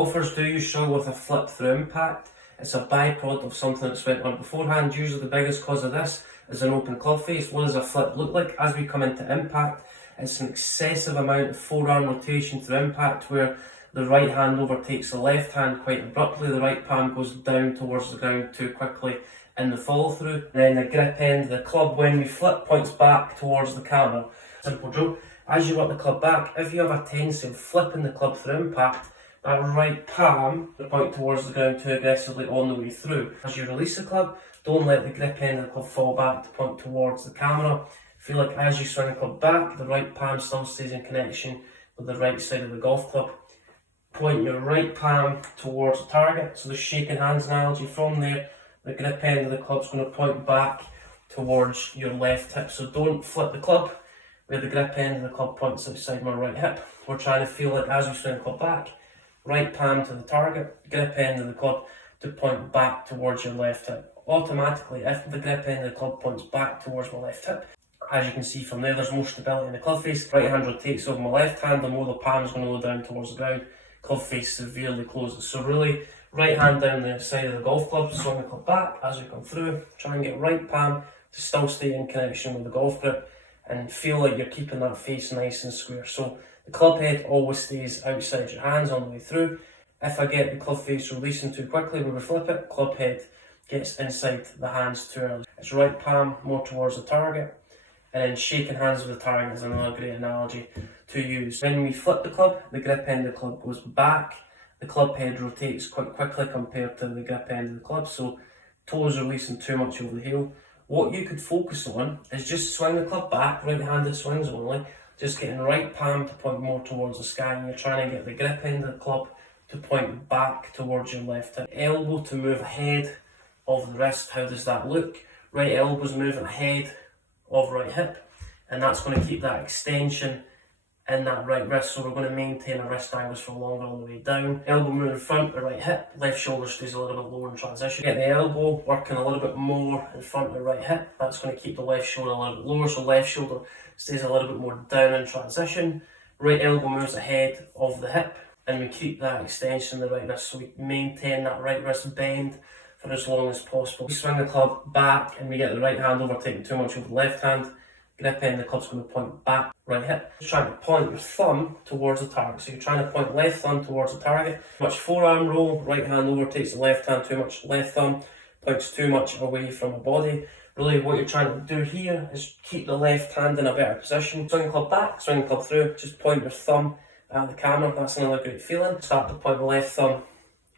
Golfers do struggle with a flip through impact. It's a byproduct of something that's went on beforehand. Usually the biggest cause of this is an open club face. What does a flip look like? As we come into impact, it's an excessive amount of forearm rotation through impact where the right hand overtakes the left hand quite abruptly. The right palm goes down towards the ground too quickly in the follow through. Then the grip end of the club when we flip points back towards the camera. Simple drill. As you work the club back, if you have a tendency of flipping the club through impact, that right palm will point towards the ground too aggressively on the way through. As you release the club, don't let the grip end of the club fall back to point towards the camera. Feel like as you swing the club back, the right palm still stays in connection with the right side of the golf club. Point your right palm towards the target, so the shaking hands analogy. From there, the grip end of the club is going to point back towards your left hip. So don't flip the club where the grip end of the club points outside my right hip. We're trying to feel like as we swing the club back, right palm to the target, grip end of the club to point back towards your left hip. Automatically, if the grip end of the club points back towards my left hip, as you can see from there's more stability in the club face. Right hand rotates over my left hand, the more the palm is going to go down towards the ground. Club face severely closes. So really, right hand down the side of the golf club, swing the club back as we come through. Try and get right palm to still stay in connection with the golf grip and feel like you're keeping that face nice and square. So the club head always stays outside your hands on the way through. If I get the club face releasing too quickly when we flip it, club head gets inside the hands too early. It's right palm more towards the target, and then shaking hands with the target is another great analogy to use. When we flip the club, the grip end of the club goes back, the club head rotates quite quickly compared to the grip end of the club, so toes releasing too much over the heel. What you could focus on is just swing the club back, right-handed swings only, just getting right palm to point more towards the sky, and you're trying to get the grip end of the club to point back towards your left hip. Elbow to move ahead of the wrist. How does that look? Right elbow's moving ahead of right hip, and that's going to keep that extension in that right wrist, so we're going to maintain our wrist angles for longer on the way down. Elbow moving front to right hip, left shoulder stays a little bit lower in transition. Get the elbow working a little bit more in front of right hip, that's going to keep the left shoulder a little bit lower, so left shoulder stays a little bit more down in transition. Right elbow moves ahead of the hip, and we keep that extension in the right wrist, so we maintain that right wrist bend for as long as possible. We swing the club back and we get the right hand overtaking too much over the left hand. Grip end, the club's going to point back, right hip. Just trying to point your thumb towards the target. So you're trying to point left thumb towards the target. Too much forearm roll, right hand overtakes the left hand too much. Left thumb points too much away from the body. Really what you're trying to do here is keep the left hand in a better position. Swing the club back, swing the club through, just point your thumb at the camera. That's another great feeling. Start to point the left thumb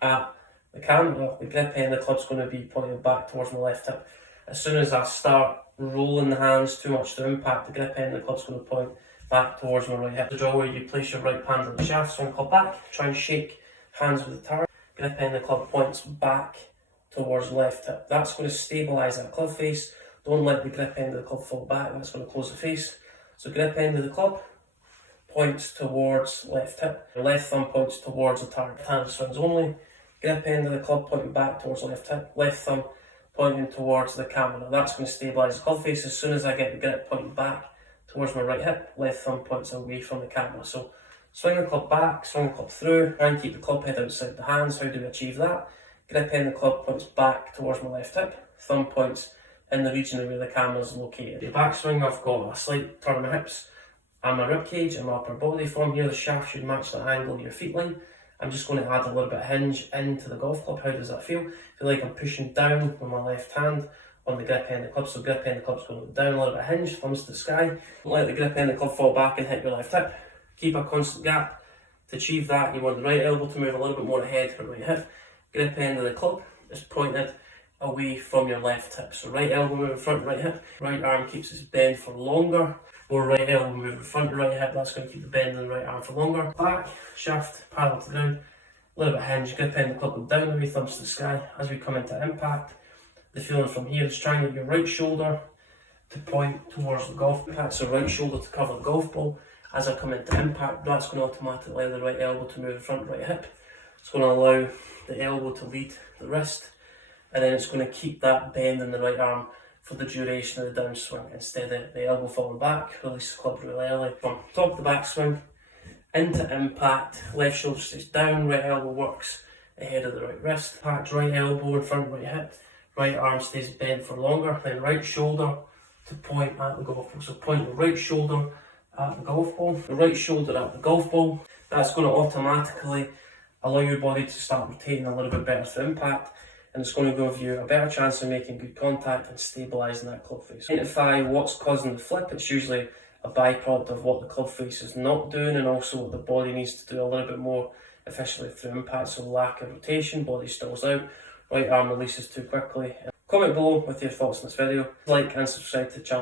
at the camera. The grip end of the club's going to be pointing back towards my left hip. As soon as I start rolling the hands too much to impact, the grip end of the club's going to point back towards my right hip. The drill where you place your right hand on the shaft, swing the club back, try and shake hands with the target. Grip end of the club points back towards left hip. That's going to stabilise that club face. Don't let the grip end of the club fall back, that's going to close the face. So grip end of the club points towards left hip. Your left thumb points towards the target. Hand swings only. Grip end of the club pointing back towards left hip. Left thumb pointing towards the camera. That's going to stabilise the club face. As soon as I get the grip pointing back towards my right hip, left thumb points away from the camera. So swing the club back, swing the club through, try and keep the club head outside the hands. How do we achieve that? Grip end of the club points back towards my left hip, thumb points in the region where the camera is located. The backswing, I've got a slight turn of my hips and my rib cage and my upper body. From here, the shaft should match the angle of your feet line. I'm just going to add a little bit of hinge into the golf club. How does that feel? I feel like I'm pushing down with my left hand on the grip end of the club. So grip end of the club's going down, a little bit of hinge, thumbs to the sky. Don't let the grip end of the club fall back and hit your left hip. Keep a constant gap. To achieve that, you want the right elbow to move a little bit more ahead for right hip. Grip end of the club is pointed away from your left hip. So right elbow moving front, right hip. Right arm keeps its bend for longer. Or right elbow moving front to right hip, that's going to keep the bend in the right arm for longer. Back, shaft, parallel to the ground. A little bit of hinge, grip end of the club go down away, thumbs to the sky. As we come into impact, the feeling from here is trying to get your right shoulder to point towards the golf impact. So right shoulder to cover the golf ball. As I come into impact, that's going to automatically allow the right elbow to move in front, right hip. It's going to allow the elbow to lead the wrist, and then it's going to keep that bend in the right arm for the duration of the downswing. Instead of the elbow falling back, release the club really early. From top of the backswing, Into impact, left shoulder stays down, right elbow works ahead of the right wrist. Impact, right elbow in front of right hip, right arm stays bent for longer, then right shoulder to point at the golf ball. So point the right shoulder at the golf ball, the right shoulder at the golf ball. That's going to automatically allow your body to start rotating a little bit better for impact, and it's going to give you a better chance of making good contact and stabilising that club face. Identify what's causing the flip. It's usually a byproduct of what the club face is not doing, and also what the body needs to do a little bit more efficiently through impact. So lack of rotation, body stalls out, right arm releases too quickly. Comment below with your thoughts on this video, like and subscribe to the channel.